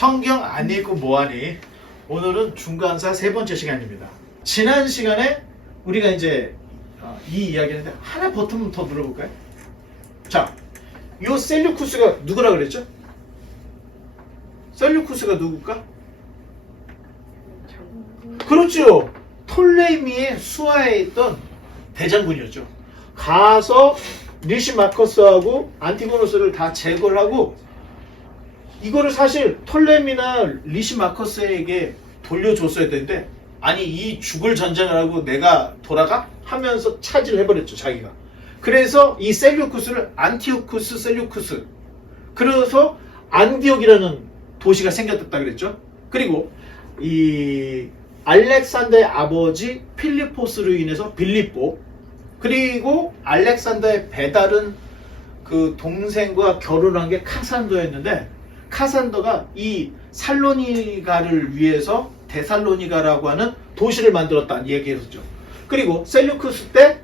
성경 안 읽고 뭐하니? 오늘은 중간사 세 번째 시간입니다. 지난 시간에 우리가 이제 이 이야기인데 하나 버튼 더 눌러볼까요? 자, 요 셀류쿠스가 누구라 그랬죠? 셀류쿠스가 누굴까? 그렇죠. 톨레미의 수하에 있던 대장군이었죠. 가서 리시마커스하고 안티고노스를 다 제거를 하고 이거를 사실 톨레미나 리시마커스에게 돌려줬어야 되는데 아니 이 죽을 전쟁을 하고 내가 돌아가? 하면서 차지를 해버렸죠 자기가. 그래서 이 셀류쿠스를 안티오쿠스 셀류쿠스, 그래서 안디옥이라는 도시가 생겼다 그랬죠. 그리고 이 알렉산더의 아버지 필리포스로 인해서 빌립보, 그리고 알렉산더의 배다른 그 동생과 결혼한 게 카산더였는데 카산더가 이 살로니가를 위해서 데살로니가라고 하는 도시를 만들었다는 얘기했었죠. 그리고 셀류쿠스 때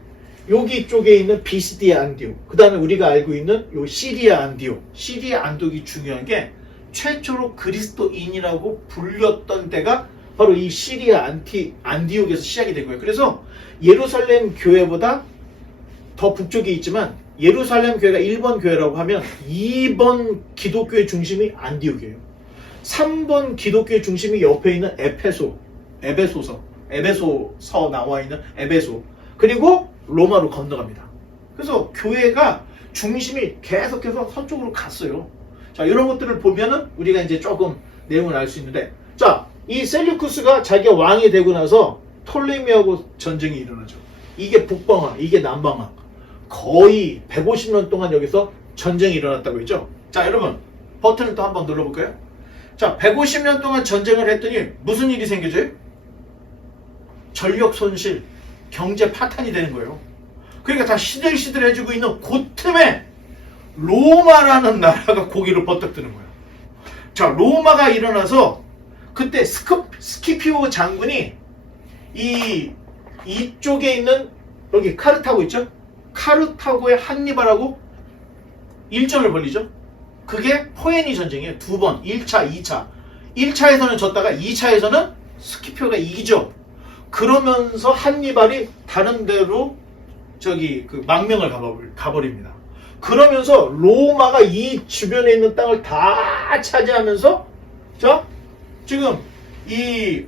여기 쪽에 있는 비시디아 안디옥, 그 다음에 우리가 알고 있는 요 시리아 안디옥, 시리아 안디옥이 중요한 게 최초로 그리스도인이라고 불렸던 때가 바로 이 시리아 안디옥에서 시작이 된 거예요. 그래서 예루살렘 교회보다 더 북쪽에 있지만 예루살렘 교회가 1번 교회라고 하면 2번 기독교의 중심이 안디옥이에요. 3번 기독교의 중심이 옆에 있는 에베소서 나와 있는 에베소, 그리고 로마로 건너갑니다. 그래서 교회가 중심이 계속해서 서쪽으로 갔어요. 자, 이런 것들을 보면은 우리가 이제 조금 내용을 알 수 있는데, 자, 이 셀류쿠스가 자기가 왕이 되고 나서 톨레미하고 전쟁이 일어나죠. 이게 북방왕, 이게 남방왕. 거의 150년 동안 여기서 전쟁이 일어났다고 했죠. 자, 여러분 버튼을 또 한번 눌러볼까요? 자, 150년 동안 전쟁을 했더니 무슨 일이 생겨져요? 전력 손실, 경제 파탄이 되는 거예요. 그러니까 다 시들시들해지고 있는 그 틈에 로마라는 나라가 고개를 버뜩 드는 거예요. 자, 로마가 일어나서 그때 스키피오 장군이 이쪽에 있는 여기 카르타고 있죠? 카르타고의 한니발하고 일전을 벌리죠. 그게 포에니 전쟁이에요. 두 번, 1차, 2차. 1차에서는 졌다가 2차에서는 스키피오가 이기죠. 그러면서 한니발이 다른 데로 그 망명을 가버립니다. 그러면서 로마가 이 주변에 있는 땅을 다 차지하면서, 자, 지금 이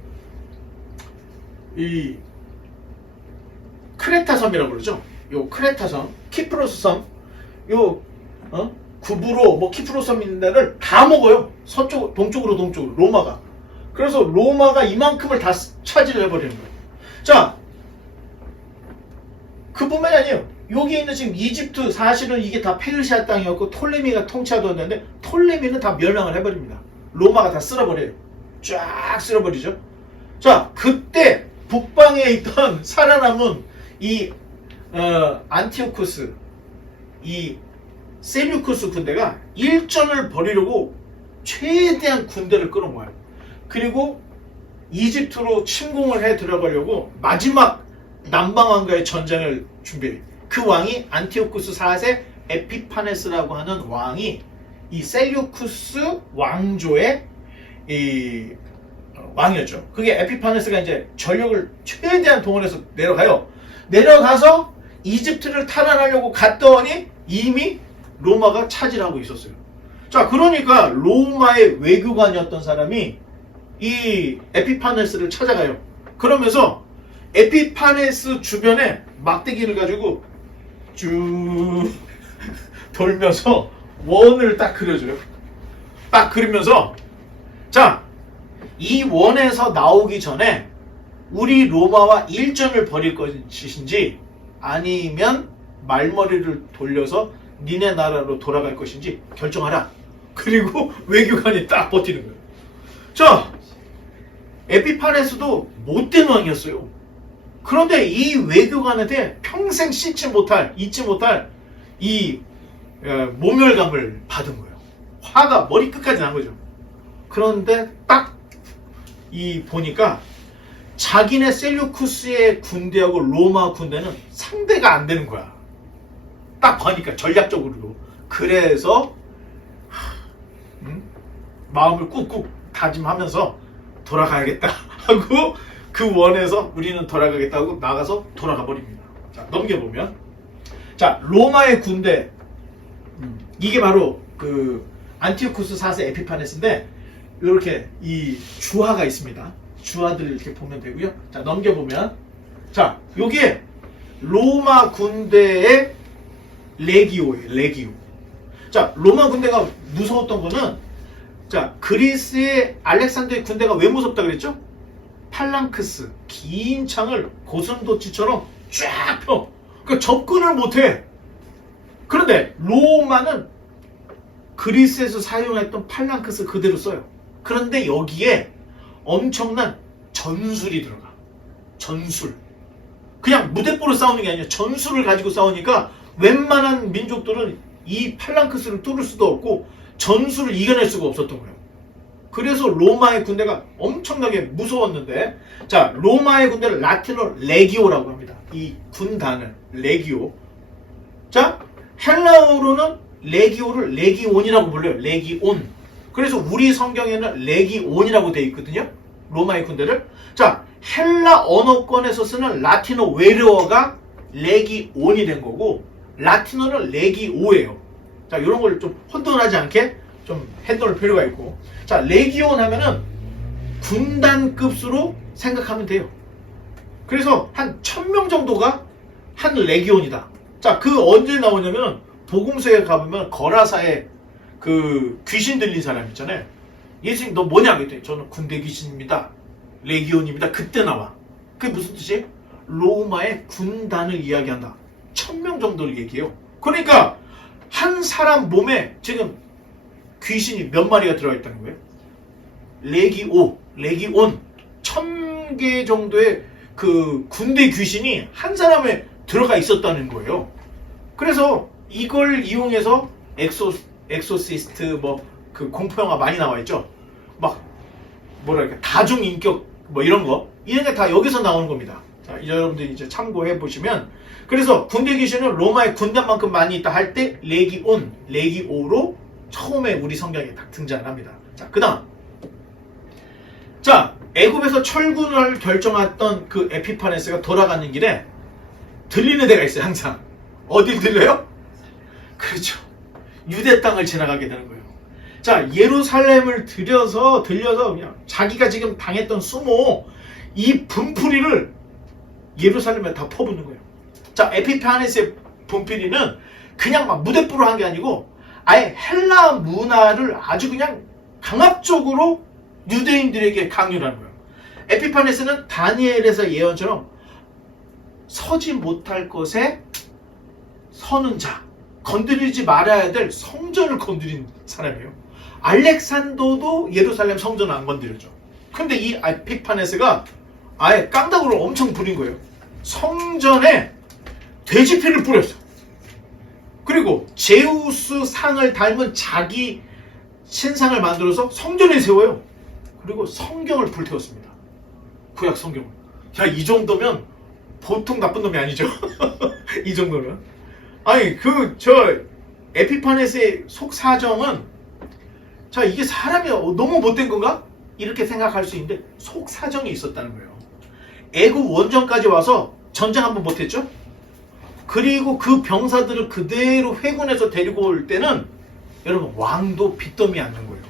크레타 섬이라고 그러죠. 요 크레타 섬, 키프로스 섬, 구브로 키프로스 섬 있는 데를 다 먹어요. 서쪽, 동쪽으로 로마가. 그래서 로마가 이만큼을 다 차지를 해버리는 거예요. 자, 그뿐만이 아니에요. 여기 있는 지금 이집트, 사실은 이게 다 페르시아 땅이었고 톨레미가 통치하던 데 톨레미는 다 멸망을 해버립니다. 로마가 다 쓸어버려요. 쫙 쓸어버리죠. 자, 그때 북방에 있던 살아남은 이 안티오쿠스, 이 셀류쿠스 군대가 일전을 벌이려고 최대한 군대를 끌어모아요. 그리고 이집트로 침공을 해 들어가려고 마지막 남방왕과의 전쟁을 준비해요. 그 왕이 안티오쿠스 4세 에피파네스라고 하는 왕이 이 셀류쿠스 왕조의 이 왕이었죠. 그게 에피파네스가 이제 전력을 최대한 동원해서 내려가서 이집트를 탈환하려고 갔더니 이미 로마가 차지하고 있었어요. 자, 그러니까 로마의 외교관이었던 사람이 이 에피파네스를 찾아가요. 그러면서 에피파네스 주변에 막대기를 가지고 쭉 돌면서 원을 딱 그려줘요. 딱 그리면서, 자, 이 원에서 나오기 전에 우리 로마와 일전을 벌일 것인지 아니면 말머리를 돌려서 니네 나라로 돌아갈 것인지 결정하라. 그리고 외교관이 딱 버티는 거예요. 자, 에피파네스도 못된 왕이었어요. 그런데 이 외교관한테 평생 잊지 못할 이 모멸감을 받은 거예요. 화가 머리끝까지 난 거죠. 그런데 딱 보니까 자기네 셀류쿠스의 군대하고 로마 군대는 상대가 안 되는 거야. 딱 보니까 전략적으로도. 그래서 마음을 꾹꾹 다짐하면서 돌아가야겠다 하고 그 원에서 우리는 돌아가겠다 하고 나가서 돌아가 버립니다. 자, 넘겨보면 자, 로마의 군대 이게 바로 그 안티오쿠스 4세 에피파네스인데 이렇게 이 주화가 있습니다. 주화들을 이렇게 보면 되고요. 자, 넘겨보면 자, 요게 로마 군대의 레기오예요. 레기오. 자, 로마 군대가 무서웠던 거는 자, 그리스의 알렉산더의 군대가 왜 무섭다 그랬죠? 팔랑크스, 긴 창을 고슴도치처럼 쫙 펴. 그러니까 접근을 못해. 그런데 로마는 그리스에서 사용했던 팔랑크스 그대로 써요. 그런데 여기에 엄청난 전술이 들어가. 전술. 그냥 무대뽀로 싸우는 게 아니라 전술을 가지고 싸우니까 웬만한 민족들은 이 팔랑크스를 뚫을 수도 없고 전술을 이겨낼 수가 없었던 거예요. 그래서 로마의 군대가 엄청나게 무서웠는데 자, 로마의 군대를 라틴어로 레기오라고 합니다. 이 군단을 레기오. 자, 헬라어로는 레기오를 레기온이라고 불러요. 레기온. 그래서 우리 성경에는 레기온이라고 되어 있거든요. 로마의 군대를. 자, 헬라 언어권에서 쓰는 라틴어 외래어가 레기온이 된 거고 라틴어는 레기오예요. 자, 이런 걸 좀 혼돈하지 않게 좀 해놓을 필요가 있고. 자, 레기온 하면은 군단급수로 생각하면 돼요. 그래서 한 1000명 정도가 한 레기온이다. 자, 그 언제 나오냐면 복음서에 가보면 거라사에 그 귀신 들린 사람 있잖아요. 예수님 너 뭐냐 그랬더니 저는 군대 귀신입니다. 레기온입니다. 그때 나와. 그게 무슨 뜻이에요? 로마의 군단을 이야기한다. 1000명 정도를 얘기해요. 그러니까 한 사람 몸에 지금 귀신이 몇 마리가 들어가 있다는 거예요? 레기온 1000개 정도의 그 군대 귀신이 한 사람에 들어가 있었다는 거예요. 그래서 이걸 이용해서 엑소시스트 뭐 그 공포영화 많이 나와 있죠. 막 뭐랄까 다중인격 뭐 이런 게 다 여기서 나오는 겁니다. 자, 여러분들 이제 참고해 보시면 그래서 군대 귀신은 로마의 군단만큼 많이 있다 할 때 레기오로 처음에 우리 성경에 딱 등장합니다. 자, 그다음 자, 애굽에서 철군을 결정했던 그 에피파네스가 돌아가는 길에 들리는 데가 있어요. 항상 어딜 들려요? 그렇죠. 유대 땅을 지나가게 되는 거예요. 자, 예루살렘을 들려서 그냥 자기가 지금 당했던 수모 이 분풀이를 예루살렘에 다 퍼붓는 거예요. 자, 에피파네스의 분풀이는 그냥 막 무대뽀로 한 게 아니고 아예 헬라 문화를 아주 그냥 강압적으로 유대인들에게 강요를 하는 거예요. 에피파네스는 다니엘에서 예언처럼 서지 못할 것에 서는 자, 건드리지 말아야 될 성전을 건드린 사람이에요. 알렉산더도 예루살렘 성전을 안 건드렸죠. 근데 이 에피파네스가 아예 깡다구를 엄청 부린 거예요. 성전에 돼지피를 뿌렸어. 그리고 제우스 상을 닮은 자기 신상을 만들어서 성전에 세워요. 그리고 성경을 불태웠습니다. 구약 성경을. 야, 이 정도면 보통 나쁜 놈이 아니죠. 이 정도면. 아니 에피파네스의 속사정은 자, 이게 사람이 너무 못된 건가? 이렇게 생각할 수 있는데 속사정이 있었다는 거예요. 애국 원정까지 와서 전쟁 한번 못했죠? 그리고 그 병사들을 그대로 회군에서 데리고 올 때는 여러분 왕도 빚더미 않는 거예요.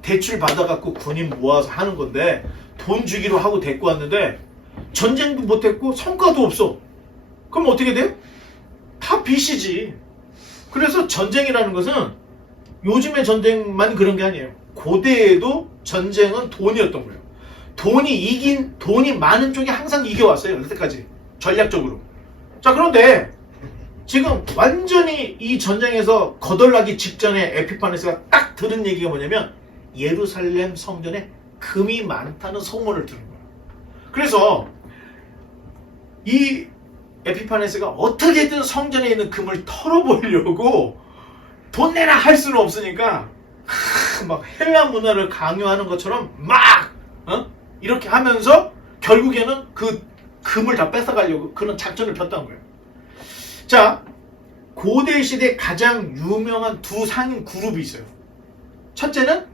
대출 받아갖고 군인 모아서 하는 건데 돈 주기로 하고 데리고 왔는데 전쟁도 못했고 성과도 없어. 그럼 어떻게 돼요? 다 빚이지. 그래서 전쟁이라는 것은 요즘의 전쟁만 그런 게 아니에요. 고대에도 전쟁은 돈이었던 거예요. 돈이 많은 쪽이 항상 이겨왔어요. 여태까지 전략적으로. 자, 그런데 지금 완전히 이 전쟁에서 거덜나기 직전에 에피파네스가 딱 들은 얘기가 뭐냐면 예루살렘 성전에 금이 많다는 소문을 들은 거예요. 그래서 이 에피파네스가 어떻게든 성전에 있는 금을 털어보려고 돈 내라 할 수는 없으니까 막 헬라 문화를 강요하는 것처럼 막 이렇게 하면서 결국에는 그 금을 다 뺏어가려고 그런 작전을 폈던 거예요. 자, 고대 시대 가장 유명한 두 상인 그룹이 있어요. 첫째는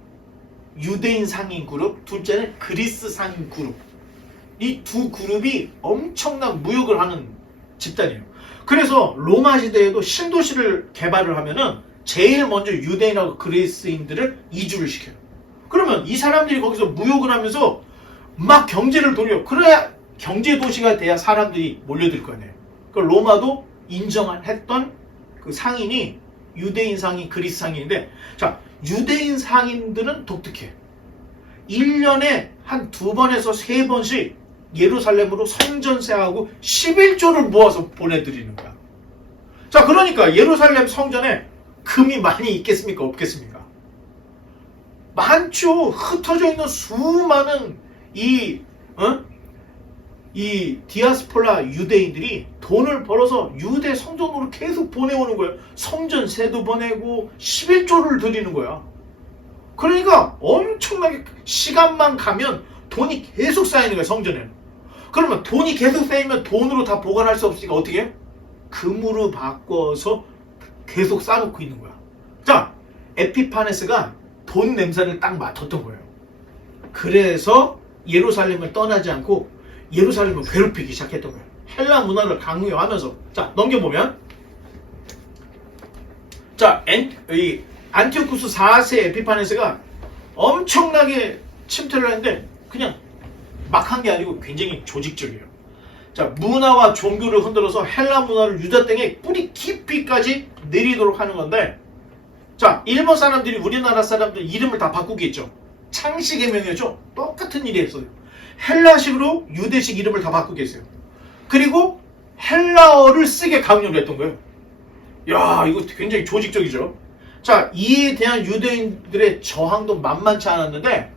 유대인 상인 그룹, 둘째는 그리스 상인 그룹. 이 두 그룹이 엄청난 무역을 하는 집단이에요. 그래서 로마 시대에도 신도시를 개발을 하면은 제일 먼저 유대인하고 그리스인들을 이주를 시켜요. 그러면 이 사람들이 거기서 무역을 하면서 막 경제를 돌려. 그래야 경제 도시가 돼야 사람들이 몰려들 거 아니에요. 그 로마도 인정했던 그 상인이 유대인 상인, 그리스 상인인데, 자, 유대인 상인들은 독특해. 1년에 한 2번에서 3번씩 예루살렘으로 성전세하고 11조를 모아서 보내드리는 거야. 자, 그러니까 예루살렘 성전에 금이 많이 있겠습니까? 없겠습니까? 많죠. 흩어져 있는 수많은 이 디아스포라 유대인들이 돈을 벌어서 유대 성전으로 계속 보내오는 거예요. 성전세도 보내고 11조를 드리는 거야. 그러니까 엄청나게 시간만 가면 돈이 계속 쌓이는 거예요, 성전에는. 그러면 돈이 계속 쌓이면 돈으로 다 보관할 수 없으니까 어떻게 해요? 금으로 바꿔서 계속 쌓아놓고 있는 거야. 자, 에피파네스가 돈 냄새를 딱 맡았던 거예요. 그래서 예루살렘을 떠나지 않고 예루살렘을 괴롭히기 시작했던 거예요. 헬라 문화를 강요하면서. 자, 넘겨보면, 자, 이 안티오쿠스 4세 에피파네스가 엄청나게 침투를 했는데 그냥 막 한 게 아니고 굉장히 조직적이에요. 자, 문화와 종교를 흔들어서 헬라 문화를 유다 땅에 뿌리 깊이까지 내리도록 하는 건데, 자, 일본 사람들이 우리나라 사람들 이름을 다 바꾸겠죠. 창씨의 명예죠. 똑같은 일이 했어요. 헬라식으로 유대식 이름을 다 바꾸겠어요. 그리고 헬라어를 쓰게 강요를 했던 거예요. 야, 이거 굉장히 조직적이죠. 자, 이에 대한 유대인들의 저항도 만만치 않았는데,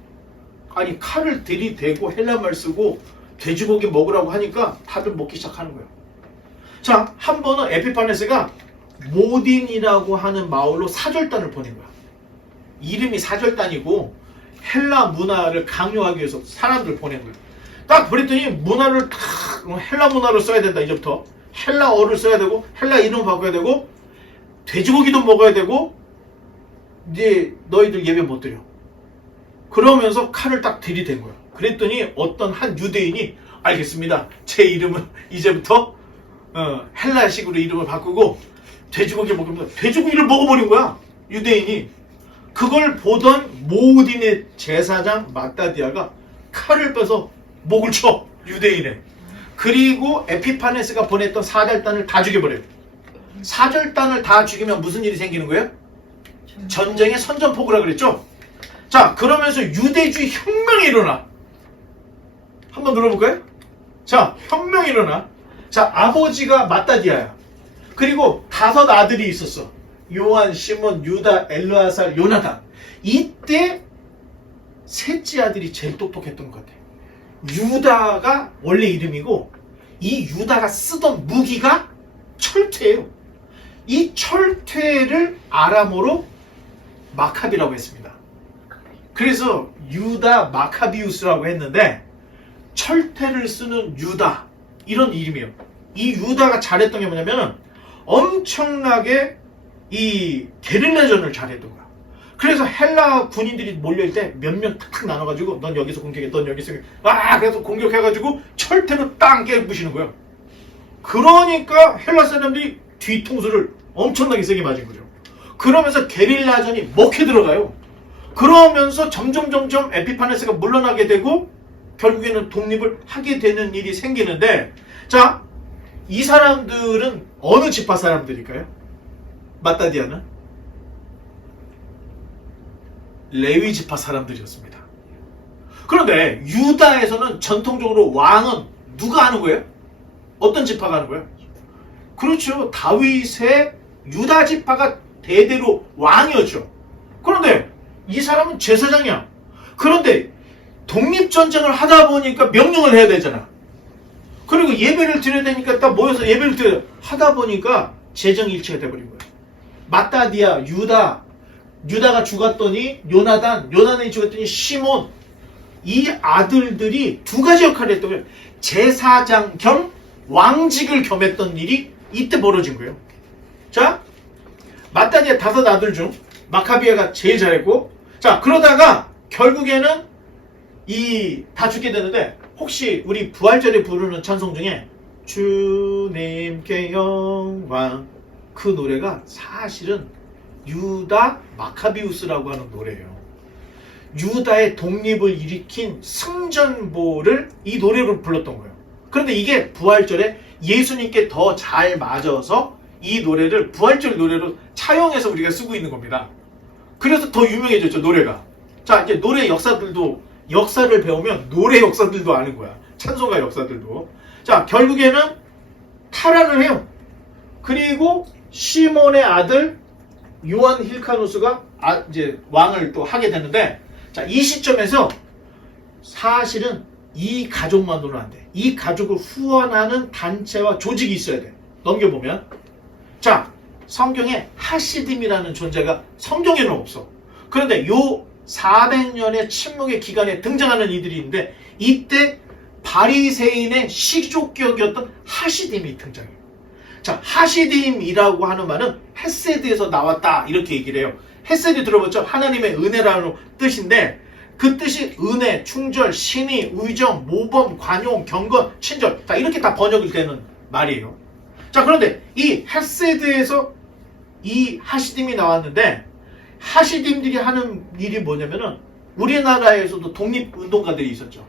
아니, 칼을 들이대고 헬라말 쓰고 돼지고기 먹으라고 하니까 다들 먹기 시작하는 거예요. 자, 한 번은 에피파네스가 모딘이라고 하는 마을로 사절단을 보낸 거야. 이름이 사절단이고 헬라 문화를 강요하기 위해서 사람들을 보낸 거예요. 딱 그랬더니 문화를 다 헬라 문화로 써야 된다. 이제부터 헬라어를 써야 되고 헬라 이름 바꿔야 되고 돼지고기도 먹어야 되고 이제 너희들 예배 못 드려. 그러면서 칼을 딱 들이댄 거야. 그랬더니 어떤 한 유대인이 알겠습니다. 제 이름은 이제부터 헬라식으로 이름을 바꾸고 돼지고기 먹으면 돼지고기를 먹어버린 거야. 유대인이. 그걸 보던 모딘의 제사장 마따디아가 칼을 빼서 목을 쳐. 유대인의. 그리고 에피파네스가 보냈던 사절단을 다 죽여버려요. 사절단을 다 죽이면 무슨 일이 생기는 거예요? 전쟁의 선전포고라 그랬죠? 자, 그러면서 유대주의 혁명이 일어나. 한번 눌러볼까요? 자, 혁명이 일어나. 자, 아버지가 마따디아야. 그리고 5 아들이 있었어. 요한, 시몬, 유다, 엘르아살, 요나단. 이때 셋째 아들이 제일 똑똑했던 것 같아. 유다가 원래 이름이고 이 유다가 쓰던 무기가 철퇴예요. 이 철퇴를 아람어로 마카비라고 했습니다. 그래서 유다 마카비우스라고 했는데 철퇴를 쓰는 유다 이런 이름이에요. 이 유다가 잘했던 게 뭐냐면 엄청나게 이 게릴라전을 잘했던 거야. 그래서 헬라 군인들이 몰려올 때 몇 명 탁탁 나눠가지고 넌 여기서 공격해, 넌 여기서 그래서 공격해가지고 철퇴로 땅 깨부시는 거예요. 그러니까 헬라 사람들이 뒤통수를 엄청나게 세게 맞은 거죠. 그러면서 게릴라전이 먹혀 들어가요. 그러면서 점점 에피파네스가 물러나게 되고 결국에는 독립을 하게 되는 일이 생기는데, 자, 이 사람들은 어느 지파 사람들일까요? 마따디아는 레위 지파 사람들이었습니다. 그런데 유다에서는 전통적으로 왕은 누가 하는 거예요? 어떤 지파가 하는 거예요? 그렇죠. 다윗의 유다 지파가 대대로 왕이었죠. 그런데 이 사람은 제사장이야. 그런데 독립전쟁을 하다 보니까 명령을 해야 되잖아. 그리고 예배를 드려야 되니까 딱 모여서 예배를 드려야 하다 보니까 재정일치가 돼버린 거야. 마따디아, 유다가 죽었더니 요나단이 죽었더니 시몬, 이 아들들이 2가지 역할을 했던 거예요. 제사장 겸 왕직을 겸했던 일이 이때 벌어진 거예요. 자, 마따디아 5 아들 중 마카비아가 제일 잘했고, 자, 그러다가 결국에는 다 죽게 되는데, 혹시 우리 부활절에 부르는 찬송 중에 주님께 영광, 그 노래가 사실은 유다 마카비우스라고 하는 노래예요. 유다의 독립을 일으킨 승전보를 이 노래로 불렀던 거예요. 그런데 이게 부활절에 예수님께 더 잘 맞아서 이 노래를 부활절 노래로 차용해서 우리가 쓰고 있는 겁니다. 그래서 더 유명해졌죠, 노래가. 자, 이제 노래 역사를 배우면 노래 역사들도 아는 거야. 찬송가 역사들도. 자, 결국에는 탈환을 해요. 그리고 시몬의 아들 요한 힐카누스가 이제 왕을 또 하게 되는데, 자, 이 시점에서 사실은 이 가족만으로는 안 돼. 이 가족을 후원하는 단체와 조직이 있어야 돼. 넘겨보면, 자, 성경에 하시딤이라는 존재가 성경에는 없어. 그런데 요 400년의 침묵의 기간에 등장하는 이들이 있는데, 이때 바리새인의 시족격이었던 하시딤이 등장해요. 자, 하시딤이라고 하는 말은 헤세드에서 나왔다, 이렇게 얘기를 해요. 헤세드 들어봤죠? 하나님의 은혜라는 뜻인데, 그 뜻이 은혜, 충절, 신의, 의정, 모범, 관용, 경건, 친절, 자, 이렇게 다 번역이 되는 말이에요. 자, 그런데 이 헤세드에서 이 하시딤이 나왔는데, 하시딤들이 하는 일이 뭐냐면은 우리나라에서도 독립운동가들이 있었죠.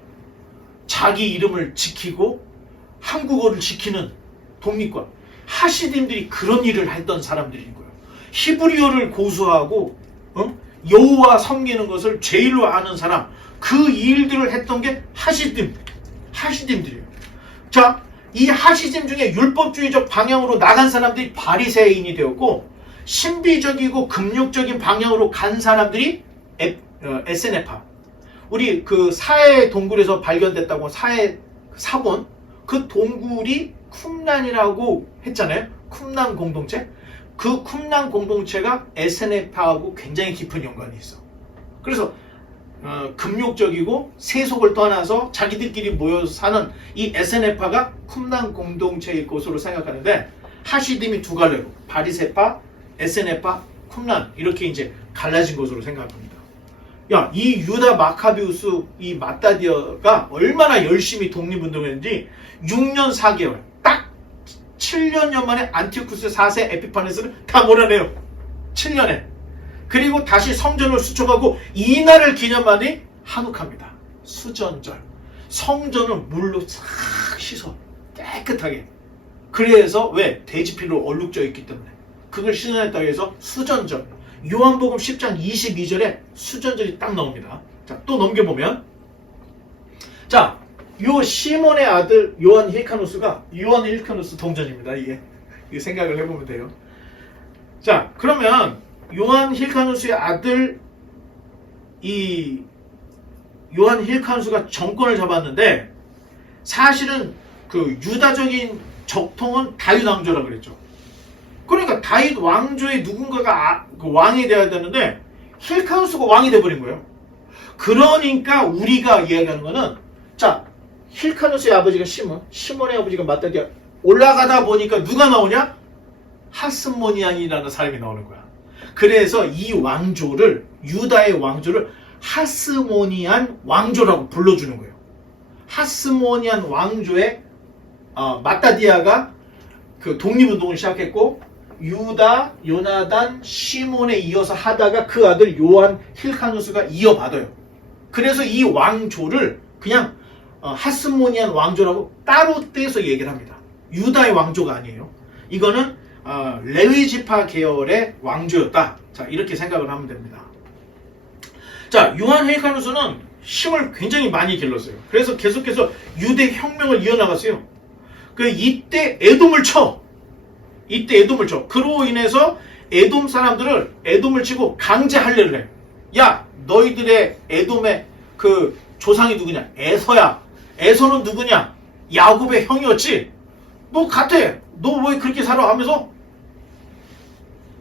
자기 이름을 지키고 한국어를 지키는 독립관. 하시딤들이 그런 일을 했던 사람들인 거예요. 히브리어를 고수하고 여호와 섬기는 것을 제일로 아는 사람, 그 일들을 했던 게 하시딤들이에요. 자, 이 하시딤 중에 율법주의적 방향으로 나간 사람들이 바리새인이 되었고, 신비적이고 금욕적인 방향으로 간 사람들이 에세네파. 우리 그 사해 동굴에서 발견됐다고 사본 그 동굴이 쿰란이라고 했잖아요. 쿰란 공동체. 그 쿰란 공동체가 에세네파하고 굉장히 깊은 연관이 있어. 그래서 금욕적이고 세속을 떠나서 자기들끼리 모여서 사는 이 에세네파가 쿰란 공동체일 것으로 생각하는데, 하시딤이 두 갈래로 바리새파, 에세네파, 쿰란 이렇게 이제 갈라진 것으로 생각합니다. 야, 이 유다 마카비우스, 이 마따디아가 얼마나 열심히 독립운동했는지 6년 4개월, 딱 7년여 만에 안티오쿠스 4세 에피파네스를 다 몰아내요. 7년에. 그리고 다시 성전을 수축하고 이날을 기념하니 한옥합니다. 수전절. 성전을 물로 싹 씻어. 깨끗하게. 그래서 왜? 돼지피로 얼룩져 있기 때문에. 그걸 씻어냈다고 해서 수전절. 요한복음 10장 22절에 수전절이 딱 나옵니다. 자, 또 넘겨보면, 자, 요 시몬의 아들 요한 힐카누스 동전입니다. 이게 생각을 해보면 돼요. 자, 그러면 요한 힐카누스의 아들 이 요한 힐카누스가 정권을 잡았는데, 사실은 그 유다적인 적통은 다윗 왕조라고 그랬죠. 그러니까 다윗 왕조의 누군가가 그 왕이 되어야 되는데 힐카누스가 왕이 돼버린 거예요. 그러니까 우리가 이야기하는 거는, 자, 힐카누스의 아버지가 시몬의 아버지가 마따디아, 올라가다 보니까 누가 나오냐? 하스모니안이라는 사람이 나오는 거야. 그래서 이 왕조를, 유다의 왕조를 하스모니안 왕조라고 불러주는 거예요. 하스모니안 왕조의 마따디아가 그 독립운동을 시작했고, 유다, 요나단, 시몬에 이어서 하다가 그 아들 요한 힐카누스가 이어받아요. 그래서 이 왕조를 그냥 하스모니안 왕조라고 따로 떼서 얘기를 합니다. 유다의 왕조가 아니에요. 이거는 레위지파 계열의 왕조였다. 자, 이렇게 생각을 하면 됩니다. 자, 요한 힐카누스는 힘을 굉장히 많이 길렀어요. 그래서 계속해서 유대 혁명을 이어나갔어요. 이때 에돔을 쳐. 그로 인해서 에돔 사람들을 에돔을 치고 강제 할례를 해. 야, 너희들의 에돔의 그 조상이 누구냐? 에서야. 에서는 누구냐? 야곱의 형이었지. 너 같아. 너 왜 그렇게 살아? 하면서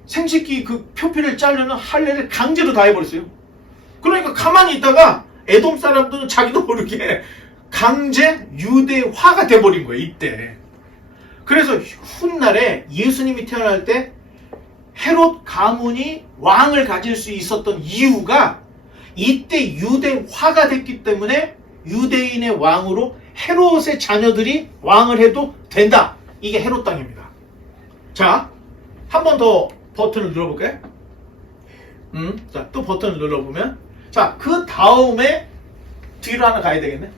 생식기 그 표피를 자르는 할례를 강제로 다 해버렸어요. 그러니까 가만히 있다가 에돔 사람들은 자기도 모르게 강제 유대화가 돼버린 거예요. 이때. 그래서 훗날에 예수님이 태어날 때 헤롯 가문이 왕을 가질 수 있었던 이유가 이때 유대화가 됐기 때문에 유대인의 왕으로 헤롯의 자녀들이 왕을 해도 된다. 이게 헤롯 땅입니다. 자, 한 번 더 버튼을 눌러볼까요? 자, 또 버튼을 눌러보면, 자, 그 다음에 뒤로 하나 가야 되겠네.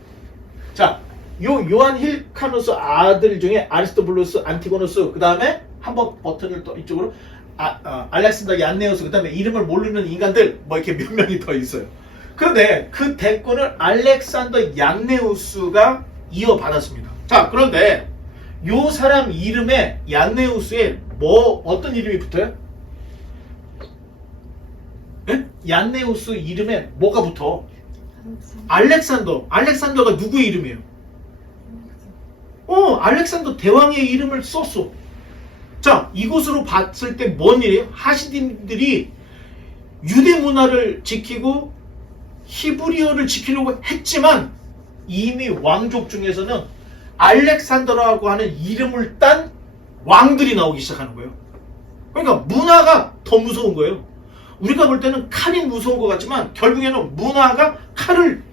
자, 요한 힐카누스 아들 중에 아리스토블루스, 안티고누스, 그 다음에 한번 버튼을 또 이쪽으로 알렉산더 얀네우스, 그 다음에 이름을 모르는 인간들 뭐 이렇게 몇 명이 더 있어요. 그런데 그 대권을 알렉산더 얀네우스가 이어받았습니다. 자, 그런데 요 사람 이름에 얀네우스에 뭐 어떤 이름이 붙어요? 네? 얀네우스 이름에 뭐가 붙어? 알렉산더가 누구의 이름이에요? 알렉산더 대왕의 이름을 썼어. 자, 이곳으로 봤을 때 뭔 일이에요? 하시딘들이 유대 문화를 지키고 히브리어를 지키려고 했지만 이미 왕족 중에서는 알렉산더라고 하는 이름을 딴 왕들이 나오기 시작하는 거예요. 그러니까 문화가 더 무서운 거예요. 우리가 볼 때는 칼이 무서운 것 같지만 결국에는 문화가 칼을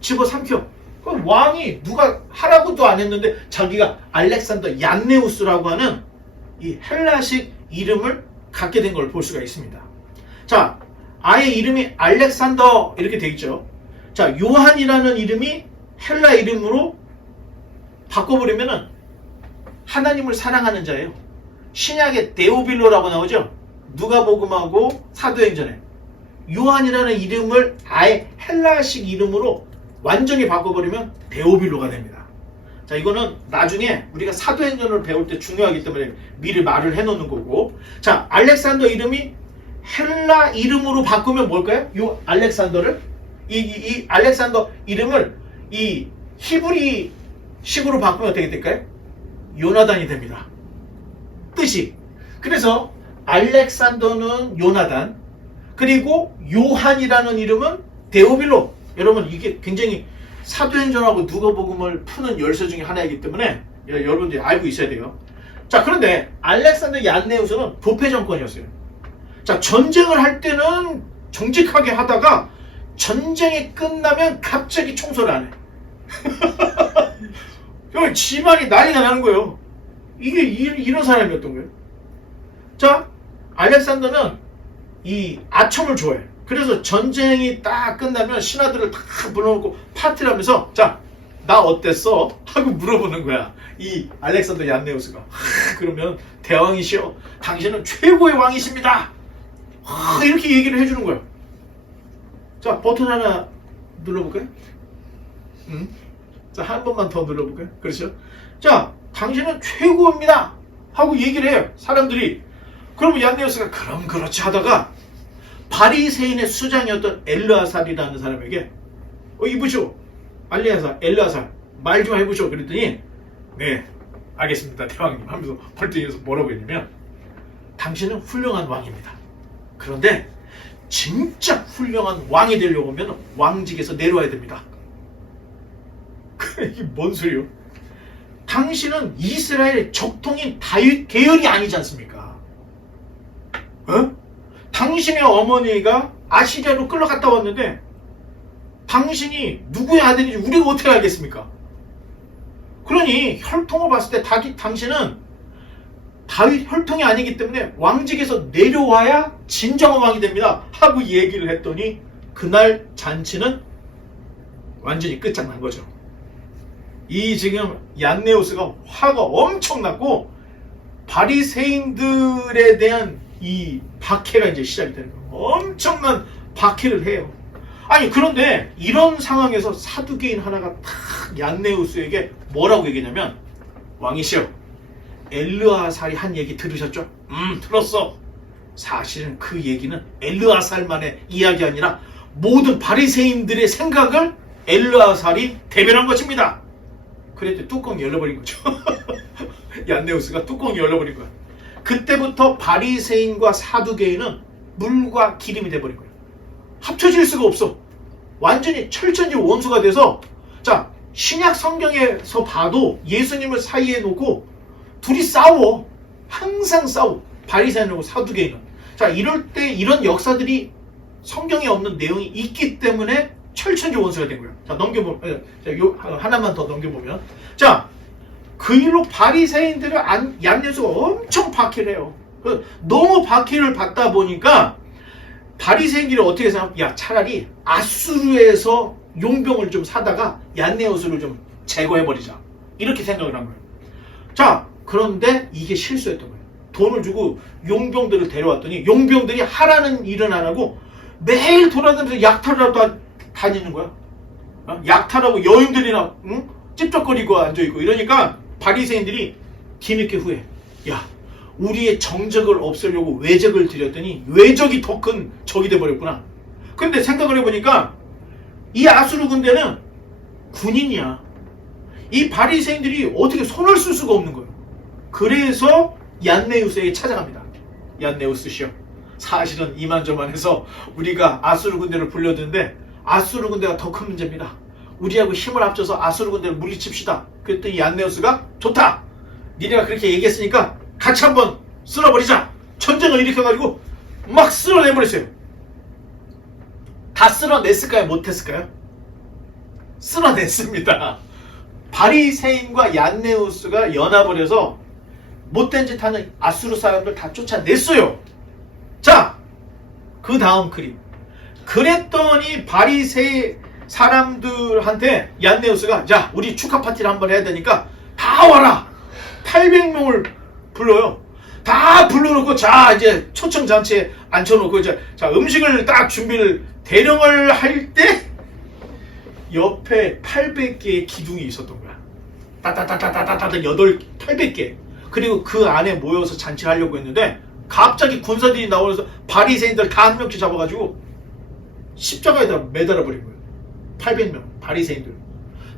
집어삼켜. 그럼 왕이 누가 하라고도 안 했는데 자기가 알렉산더 얀네우스라고 하는 이 헬라식 이름을 갖게 된 걸 볼 수가 있습니다. 자, 아예 이름이 알렉산더 이렇게 돼 있죠. 자, 요한이라는 이름이 헬라 이름으로 바꿔버리면은 하나님을 사랑하는 자예요. 신약의 데오빌로라고 나오죠. 누가복음하고 사도행전에 요한이라는 이름을 아예 헬라식 이름으로 완전히 바꿔버리면 데오빌로가 됩니다. 자, 이거는 나중에 우리가 사도행전을 배울 때 중요하기 때문에 미리 말을 해놓는 거고, 자, 알렉산더 이름이 헬라 이름으로 바꾸면 뭘까요? 요 알렉산더를 이 알렉산더 이름을 이 히브리 식으로 바꾸면 어떻게 될까요? 요나단이 됩니다. 뜻이. 그래서 알렉산더는 요나단, 그리고 요한이라는 이름은 데오빌로. 여러분, 이게 굉장히 사도행전하고 누가복음을 푸는 열쇠 중에 하나이기 때문에 여러분들이 알고 있어야 돼요. 자, 그런데 알렉산더 얀네우스는 부패 정권이었어요. 자, 전쟁을 할 때는 정직하게 하다가 전쟁이 끝나면 갑자기 총선을 안 해. 집안이 난리가 나는 거예요. 이게 이런 사람이었던 거예요. 자, 알렉산더는 이 아첨을 좋아해. 그래서 전쟁이 딱 끝나면 신하들을 다 불러놓고 파티를 하면서, 자, 나 어땠어? 하고 물어보는 거야. 이 알렉산더 얀네우스가. 그러면 대왕이시여, 당신은 최고의 왕이십니다. 이렇게 얘기를 해주는 거야. 자, 버튼 하나 눌러볼까요? 자, 한 번만 더 눌러볼까요? 그렇죠? 자, 당신은 최고입니다 하고 얘기를 해요, 사람들이. 그러면 얀네우스가 그럼 그렇지 하다가 바리새인의 수장이었던 엘르아살이라는 사람에게 이보시오, 엘르아살 말 좀 해보시오. 그랬더니 네, 알겠습니다 대왕님 하면서 벌떡이어서 뭐라고 했냐면, 당신은 훌륭한 왕입니다. 그런데 진짜 훌륭한 왕이 되려고 하면 왕직에서 내려와야 됩니다. 이게 뭔 소리요? 당신은 이스라엘의 적통인 다윗 계열이 아니지 않습니까? 당신의 어머니가 아시리아로 끌려갔다 왔는데 당신이 누구의 아들인지 우리가 어떻게 알겠습니까? 그러니 혈통을 봤을 때 당신은 다윗 혈통이 아니기 때문에 왕직에서 내려와야 진정한 왕이 됩니다 하고 얘기를 했더니 그날 잔치는 완전히 끝장난 거죠. 이 지금 얀네우스가 화가 엄청났고 바리새인들에 대한 이 박해가 이제 시작이 되는 거예요. 엄청난 박해를 해요. 아니, 그런데 이런 상황에서 사두개인 하나가 탁 얀네우스에게 뭐라고 얘기냐면, 왕이시여, 엘르아살이 한 얘기 들으셨죠? 들었어. 사실은 그 얘기는 엘르아살만의 이야기 아니라 모든 바리새인들의 생각을 엘르아살이 대변한 것입니다. 그랬더니 뚜껑이 열려버린 거죠. 얀네우스가 뚜껑이 열려버린 거야. 그때부터 바리새인과 사두개인은 물과 기름이 돼버린 거예요. 합쳐질 수가 없어. 완전히 철천지 원수가 돼서, 자, 신약 성경에서 봐도 예수님을 사이에 놓고 둘이 싸워. 항상 싸워. 바리새인하고 사두개인은. 자, 이럴 때 이런 역사들이 성경에 없는 내용이 있기 때문에 철천지 원수가 된 거예요. 자, 넘겨보면, 하나만 더 넘겨보면. 자, 그 일로 바리새인들을 얀네우스가 엄청 박해를 해요. 너무 박해를 받다 보니까 바리새인들이 어떻게 생각하면, 야, 차라리 아수르에서 용병을 좀 사다가 얀네우스를 좀 제거해버리자. 이렇게 생각을 한 거예요. 자, 그런데 이게 실수였던 거예요. 돈을 주고 용병들을 데려왔더니 용병들이 하라는 일은 안 하고 매일 돌아다니면서 약탈하러 다니는 거야. 약탈하고 여인들이나 찝쩍거리고 앉아있고 이러니까 바리새인들이 뒤늦게 후회. 야, 우리의 정적을 없애려고 외적을 들였더니 외적이 더 큰 적이 돼버렸구나. 그런데 생각을 해보니까 이 아수르 군대는 군인이야. 이 바리새인들이 어떻게 손을 쓸 수가 없는 거예요. 그래서 얀네우스에게 찾아갑니다. 얀네우스시여, 사실은 이만저만해서 우리가 아수르 군대를 불려드는데 아수르 군대가 더 큰 문제입니다. 우리하고 힘을 합쳐서 아수르 군대를 물리칩시다. 그랬더니 얀네우스가 좋다. 니네가 그렇게 얘기했으니까 같이 한번 쓸어버리자. 전쟁을 일으켜가지고 막 쓸어내버렸어요. 다 쓸어냈을까요? 못했을까요? 쓸어냈습니다. 바리새인과 얀네우스가 연합을 해서 못된 짓 하는 아수르 사람들 다 쫓아냈어요. 자, 그 다음 그림. 그랬더니 바리새 사람들한테 얀네우스가, 자, 우리 축하 파티를 한번 해야 되니까 다 와라. 800명을 불러요. 다 불러놓고, 자, 이제 초청잔치에 앉혀놓고, 이제, 자, 음식을 딱 준비를, 대령을 할 때, 옆에 800개의 기둥이 있었던 거야. 따따따따따따따 800개. 그리고 그 안에 모여서 잔치를 하려고 했는데, 갑자기 군사들이 나오면서 바리새인들 다 한 명씩 잡아가지고, 십자가에다 매달아버린 거예요. 800명, 바리새인들.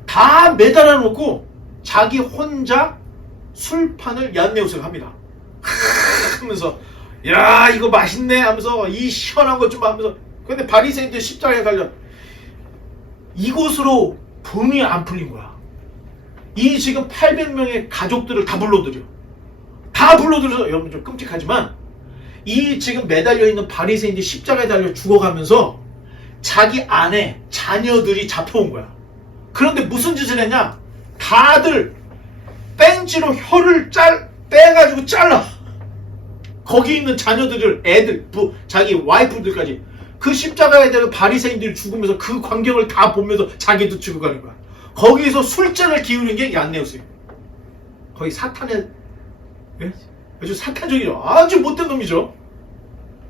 다 매달아 놓고, 자기 혼자 술판을 얀네우스가 합니다. 하면서, 야, 이거 맛있네 하면서, 이 시원한 것 좀 하면서, 근데 바리새인들 십자가에 달려. 이곳으로 붕이 안 풀린 거야. 이 지금 800명의 가족들을 다 불러들여. 다 불러들여서, 여러분 좀 끔찍하지만, 이 지금 매달려 있는 바리새인들이 십자가에 달려 죽어가면서 자기 아내, 자녀들이 잡혀온 거야. 그런데 무슨 짓을 했냐? 다들 벤치로 혀를 빼가지고 잘라. 거기 있는 자녀들을, 애들, 자기 와이프들까지 그 십자가에 대한 바리새인들이 죽으면서 그 광경을 다 보면서 자기도 죽어가는 거야. 거기서 술잔을 기울인 게 얀네우스예요. 거의 사탄의, 예? 아주 사탄적이죠. 아주 못된 놈이죠.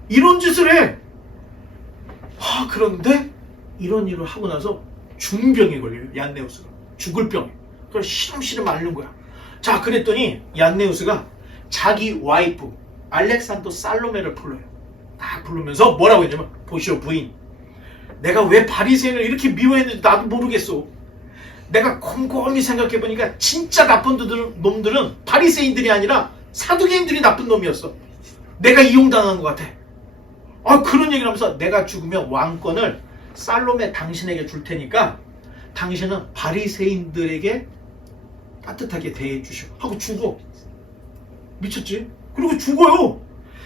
이런 짓을 해. 그런데 이런 일을 하고 나서 중병에 걸려요. 얀네우스가. 죽을 병에. 그걸 시름시름 앓는 거야. 자, 그랬더니 얀네우스가 자기 와이프 알렉산더 살로메를 불러요. 딱 부르면서 뭐라고 했냐면, 보시오 부인, 내가 왜 바리새인을 이렇게 미워했는지 나도 모르겠어. 내가 곰곰이 생각해보니까 진짜 나쁜 놈들은 바리새인들이 아니라 사두개인들이 나쁜 놈이었어. 내가 이용당한 것 같아. 그런 얘기를 하면서, 내가 죽으면 왕권을 살로메 당신에게 줄 테니까 당신은 바리새인들에게 따뜻하게 대해주시오 하고 죽어. 미쳤지? 그리고 죽어요.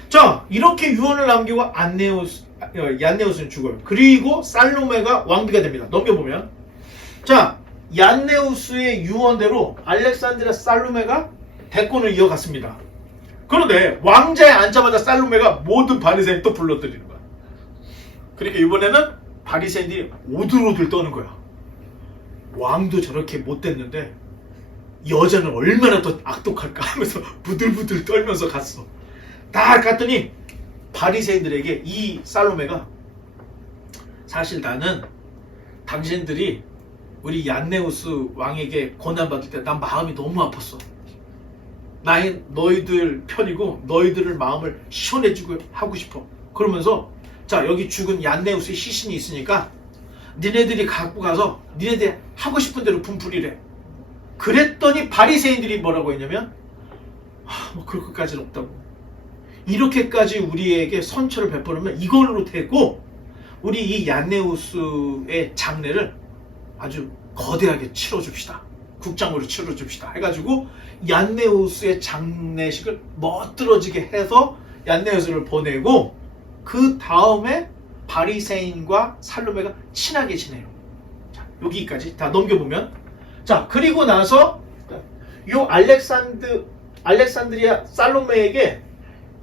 자, 이렇게 유언을 남기고 얀네우스는 죽어요. 그리고 살로메가 왕비가 됩니다. 넘겨보면, 자, 얀네우스의 유언대로 알렉산드리아 살로메가 대권을 이어갔습니다. 그런데 왕자에 앉자마자 살로메가 모든 바리새인 또 불러들이는 거야. 그러니까 이번에는 바리새인들이 오들오들 떠는 거야. 왕도 저렇게 못됐는데 여자는 얼마나 더 악독할까 하면서 부들부들 떨면서 갔어. 딱 갔더니 바리새인들에게 이 살로메가, 사실 나는 당신들이 우리 얀네우스 왕에게 고난받을 때 난 마음이 너무 아팠어. 나의 너희들 편이고 너희들을 마음을 시원해주고 하고 싶어. 그러면서, 자, 여기 죽은 얀네우스의 시신이 있으니까 니네들이 갖고 가서 니네들이 하고 싶은 대로 분풀이래. 그랬더니 바리새인들이 뭐라고 했냐면, 뭐 그럴 것까지는 없다고. 이렇게까지 우리에게 선처를 베풀으면 이걸로 되고 우리 이 얀네우스의 장례를 아주 거대하게 치러줍시다. 국장으로 치러줍시다. 해가지고 얀네우스의 장례식을 멋들어지게 해서 얀네우스를 보내고, 그 다음에 바리새인과 살로메가 친하게 지내요. 자, 여기까지 다 넘겨보면, 자, 그리고 나서 요 알렉산드리아 살로메에게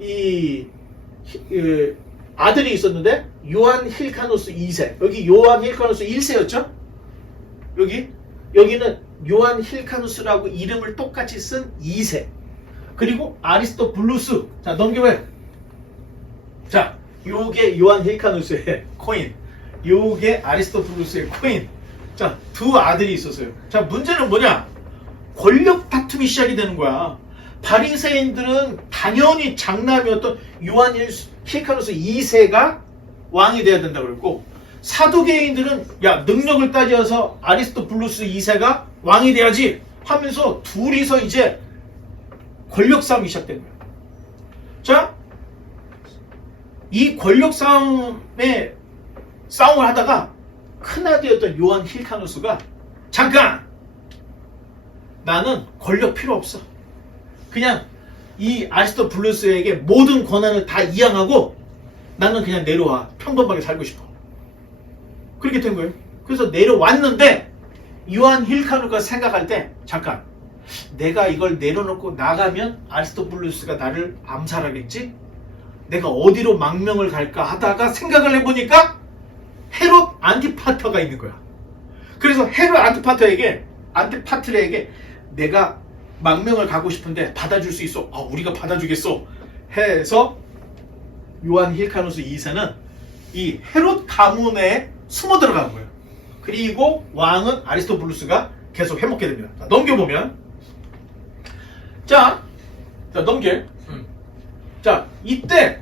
이 아들이 있었는데 요한 힐카노스 2세. 여기 요한 힐카노스 1세였죠? 여기는 요한 힐카누스라고 이름을 똑같이 쓴 2세. 그리고 아리스토블루스. 자, 넘겨봐요. 자, 요게 요한 힐카누스의 코인. 요게 아리스토블루스의 코인. 자, 두 아들이 있었어요. 자, 문제는 뭐냐? 권력 다툼이 시작이 되는 거야. 바리새인들은 당연히 장남이었던 요한 힐카누스 2세가 왕이 돼야 된다고 그랬고, 사두개인들은 야, 능력을 따져서 아리스토블루스 2세가 왕이 돼야지 하면서 둘이서 이제 권력 싸움이 시작된 거야. 자, 이 권력 싸움을 하다가 큰아들이었던 요한 힐카누스가 잠깐! 나는 권력 필요 없어. 그냥 이 아리스토블루스에게 모든 권한을 다 이양하고 나는 그냥 내려와. 평범하게 살고 싶어. 그렇게 된 거예요. 그래서 내려왔는데 요한 힐카누가 생각할 때 잠깐, 내가 이걸 내려놓고 나가면 아리스토블루스가 나를 암살하겠지? 내가 어디로 망명을 갈까 하다가 생각을 해보니까 헤롯 안티파터가 있는 거야. 그래서 헤롯 안티파트레에게 내가 망명을 가고 싶은데 받아줄 수 있어? 우리가 받아주겠어 해서 요한 힐카누스 2세는 이 헤롯 가문에 숨어 들어간 거예요. 그리고 왕은 아리스토블루스가 계속 해먹게 됩니다. 자, 넘겨보면, 자 넘겨. 자, 이때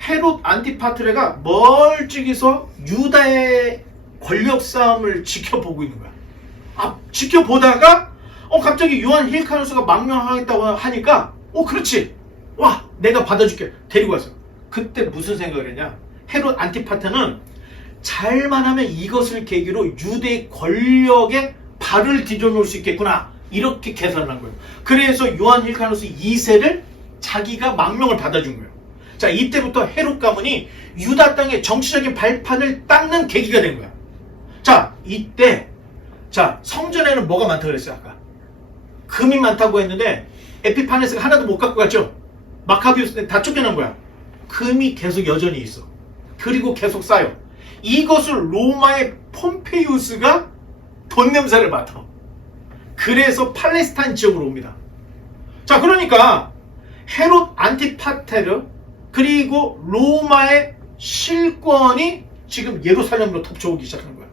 헤롯 안티파트레가 멀찍이서 유다의 권력 싸움을 지켜보고 있는 거야. 지켜보다가 갑자기 요한 힐카누스가 망명하겠다고 하니까 그렇지, 와, 내가 받아줄게. 데리고 왔어. 그때 무슨 생각을 했냐? 헤롯 안티파트는 잘만 하면 이것을 계기로 유대의 권력에 발을 뒤져놓을 수 있겠구나, 이렇게 계산을 한 거예요. 그래서 요한 힐카누스 2세를 자기가 망명을 받아준 거예요. 자, 이때부터 헤롯 가문이 유다 땅의 정치적인 발판을 닦는 계기가 된 거야. 자, 이때 성전에는 뭐가 많다고 그랬어요? 아까 금이 많다고 했는데 에피파네스가 하나도 못 갖고 갔죠. 마카비우스는 다 쫓겨난 거야. 금이 계속 여전히 있어. 그리고 계속 쌓여. 이것을 로마의 폼페이우스가 돈 냄새를 맡아. 그래서 팔레스타인 지역으로 옵니다. 자, 그러니까 헤롯 안티파테르 그리고 로마의 실권이 지금 예루살렘으로 덮쳐오기 시작하는 거야.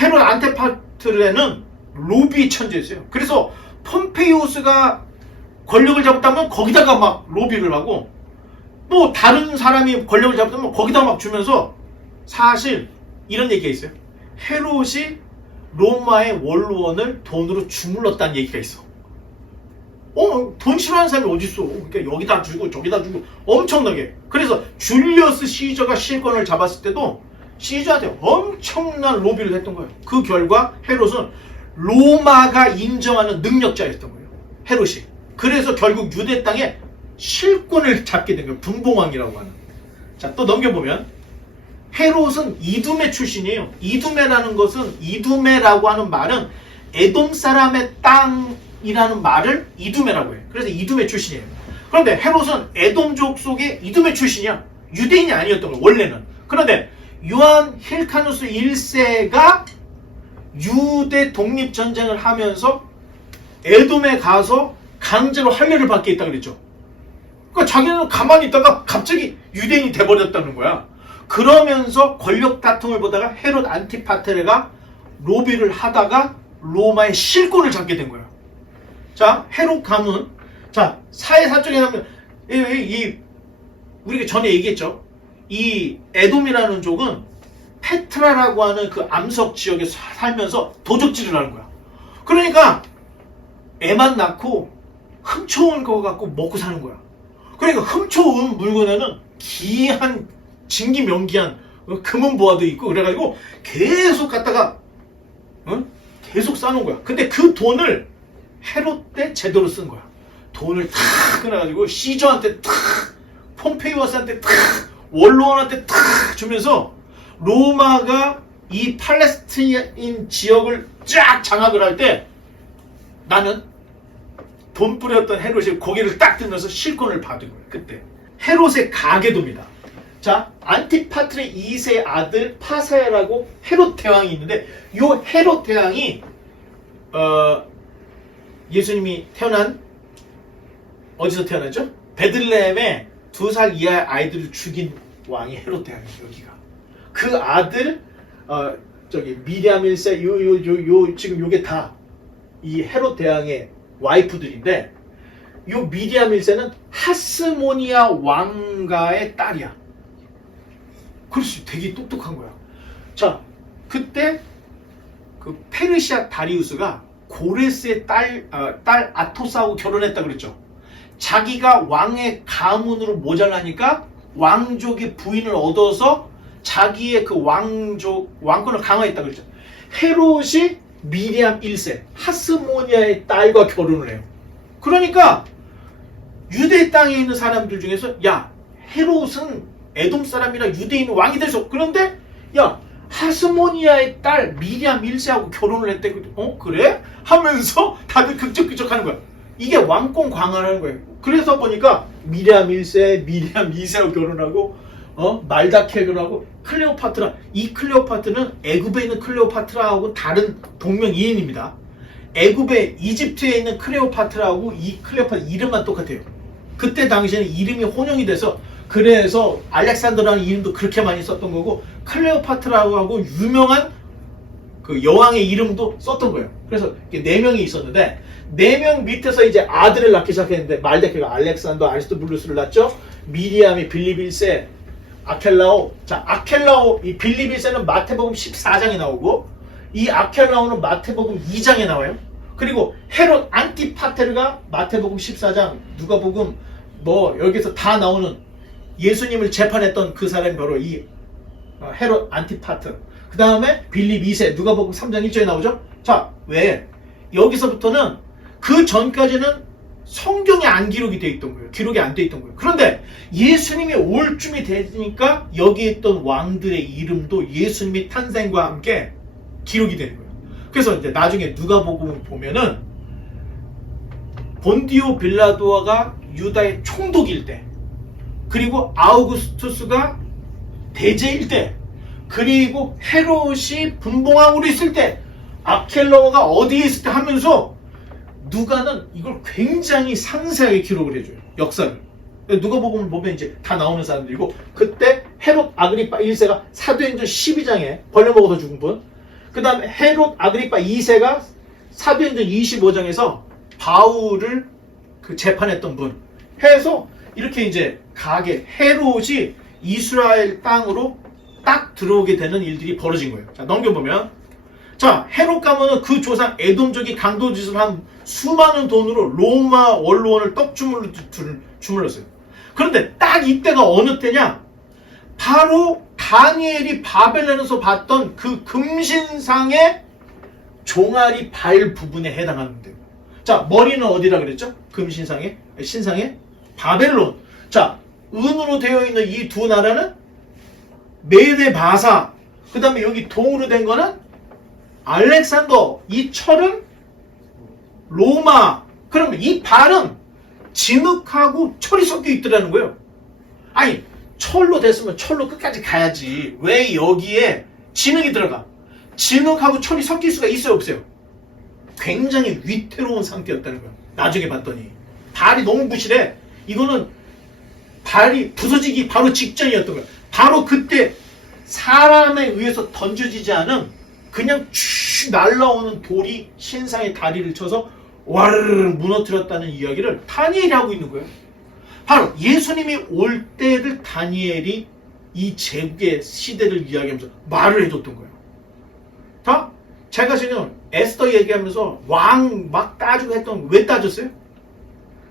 헤롯 안티파테르는 로비 천재였어요. 그래서 폼페이우스가 권력을 잡았다면 거기다가 막 로비를 하고, 또 다른 사람이 권력을 잡았다면 거기다 막 주면서, 사실 이런 얘기가 있어요. 헤롯이 로마의 원로원을 돈으로 주물렀다는 얘기가 있어. 돈 싫어하는 사람이 어딨어. 그러니까 여기다 주고 저기다 주고 엄청나게. 그래서 줄리어스 시저가 실권을 잡았을 때도 시저한테 엄청난 로비를 했던 거예요. 그 결과 헤롯은 로마가 인정하는 능력자였던 거예요. 헤롯이. 그래서 결국 유대 땅에 실권을 잡게 된 거예요. 분봉왕이라고 하는. 자, 또 넘겨보면 헤롯은 이두메 출신이에요. 이두메라고 하는 말은 에돔 사람의 땅이라는 말을 이두메라고 해요. 그래서 이두메 출신이에요. 그런데 헤롯은 에돔족 속의 이두메 출신이야. 유대인이 아니었던 거예요, 원래는. 그런데 요한 힐카누스 1세가 유대 독립전쟁을 하면서 에돔에 가서 강제로 할례를 받게 있다고 그랬죠. 그러니까 자기는 가만히 있다가 갑자기 유대인이 돼버렸다는 거야. 그러면서 권력 다툼을 보다가 헤롯 안티파테레가 로비를 하다가 로마의 실권을 잡게 된 거야. 자, 헤롯 가문. 자, 사회사적인 하면 우리가 전에 얘기했죠. 이 에돔이라는 족은 페트라라고 하는 그 암석 지역에 살면서 도적질을 하는 거야. 그러니까 애만 낳고 훔쳐온 거 갖고 먹고 사는 거야. 그러니까 훔쳐온 물건에는 귀한 진기명기한 금은보화도 있고 그래가지고 계속 갖다가 계속 싸놓은 거야. 근데 그 돈을 헤롯 때 제대로 쓴 거야. 돈을 탁 끊어가지고 시저한테 탁, 폼페이우스한테 탁 원로원한테 탁 주면서 로마가 이 팔레스타인 지역을 쫙 장악을 할 때 나는 돈 뿌렸던 헤롯이 고개를 딱 들면서 실권을 받은 거예요. 그때 헤롯의 가계도입니다. 자, 안티파트르 2세 아들 파사야라고 헤롯 대왕이 있는데 이 헤롯 대왕이 예수님이 태어난 어디서 태어났죠? 베들레헴에 2살 이하의 아이들을 죽인 왕이 헤롯 대왕이에요. 여기가 그 아들 미리암 1세 지금 요게 다 이 헤롯 대왕의 와이프들인데 요 미리암 1세는 하스모니아 왕가의 딸이야. 그렇지, 되게 똑똑한 거야. 자, 그때 그 페르시아 다리우스가 고레스의 딸 아토스하고 결혼했다 그랬죠. 자기가 왕의 가문으로 모자라니까 왕족의 부인을 얻어서 자기의 그 왕권을 강화했다 그랬죠. 헤롯이 미리암 1세 하스모니아의 딸과 결혼을 해요. 그러니까 유대 땅에 있는 사람들 중에서 야, 헤롯은 에돔 사람이라 유대인 왕이 돼서 그런데 야, 하스모니아의 딸 미리암 1세하고 결혼을 했대. 그래? 하면서 다들 극적극적 하는 거야. 이게 왕권 강화하는 거예요. 그래서 보니까 미리암 1세, 미리암 2세하고 결혼하고 말다키아 결혼하고 클레오파트라. 이 클레오파트라는 애굽에 있는 클레오파트라하고 다른 동명이인입니다. 애굽에 이집트에 있는 클레오파트라하고 이 클레오파트라 이름만 똑같아요. 그때 당시에는 이름이 혼용이 돼서 그래서 알렉산더라는 이름도 그렇게 많이 썼던 거고 클레오파트라하고 유명한 그 여왕의 이름도 썼던 거예요. 그래서 4명이 있었는데 4명 밑에서 이제 아들을 낳기 시작했는데 말데키가 알렉산더 아리스토블루스를 낳죠. 미리암이 빌립 1세, 아켈라오. 자, 아켈라오, 이 빌립 1세는 마태복음 14장에 나오고 이 아켈라오는 마태복음 2장에 나와요. 그리고 헤롯 안티파테르가 마태복음 14장, 누가복음 여기서 다 나오는 예수님을 재판했던 그 사람이 바로 이 헤롯 안티파테르. 그 다음에 빌립 2세, 누가복음 3장 1절에 나오죠. 자, 왜? 여기서부터는 그 전까지는 성경에 안 기록이 돼 있던 거예요. 기록이 안 돼 있던 거예요. 그런데 예수님이 올 쯤이 되니까 여기 있던 왕들의 이름도 예수님의 탄생과 함께 기록이 되는 거예요. 그래서 이제 나중에 누가복음을 보면은 본디오 빌라도가 유다의 총독일 때, 그리고 아우구스투스가 대제일 때, 그리고 헤롯이 분봉왕으로 있을 때, 아켈라오가 어디에 있을 때 하면서 누가는 이걸 굉장히 상세하게 기록을 해줘요. 역사를. 누가복음을 보면 이제 다 나오는 사람들이고, 그때 헤롯 아그리파 1세가 사도행전 12장에 벌레 먹어서 죽은 분, 그 다음에 헤롯 아그리파 2세가 사도행전 25장에서 바울을 재판했던 분 해서 이렇게 이제 헤롯이 이스라엘 땅으로 딱 들어오게 되는 일들이 벌어진 거예요. 자, 넘겨보면, 자, 헤롯 가문은 그 조상 에돔족이 강도짓을 한 수많은 돈으로 로마 원로원을 주물렀어요. 그런데 딱 이때가 어느 때냐? 바로 다니엘이 바벨론에서 봤던 그 금신상의 종아리 발 부분에 해당하는데요. 자, 머리는 어디라 그랬죠? 신상에 바벨론. 자, 은으로 되어 있는 이 두 나라는 메데 바사. 그 다음에 여기 동으로 된 거는 알렉산더. 이 철은 로마. 그러면 이 발은 진흙하고 철이 섞여 있더라는 거예요. 아니, 철로 됐으면 철로 끝까지 가야지. 왜 여기에 진흙이 들어가? 진흙하고 철이 섞일 수가 있어요, 없어요? 굉장히 위태로운 상태였다는 거예요. 나중에 봤더니 발이 너무 부실해. 이거는 발이 부서지기 바로 직전이었던 거예요. 바로 그때 사람에 의해서 던져지지 않은 그냥 쭉 날라오는 돌이 신상의 다리를 쳐서 와르르 무너뜨렸다는 이야기를 다니엘이 하고 있는 거예요. 바로 예수님이 올 때를 다니엘이 이 제국의 시대를 이야기하면서 말을 해줬던 거예요. 자, 제가 지금 에스더 얘기하면서 왕 막 따지고 했던, 왜 따졌어요?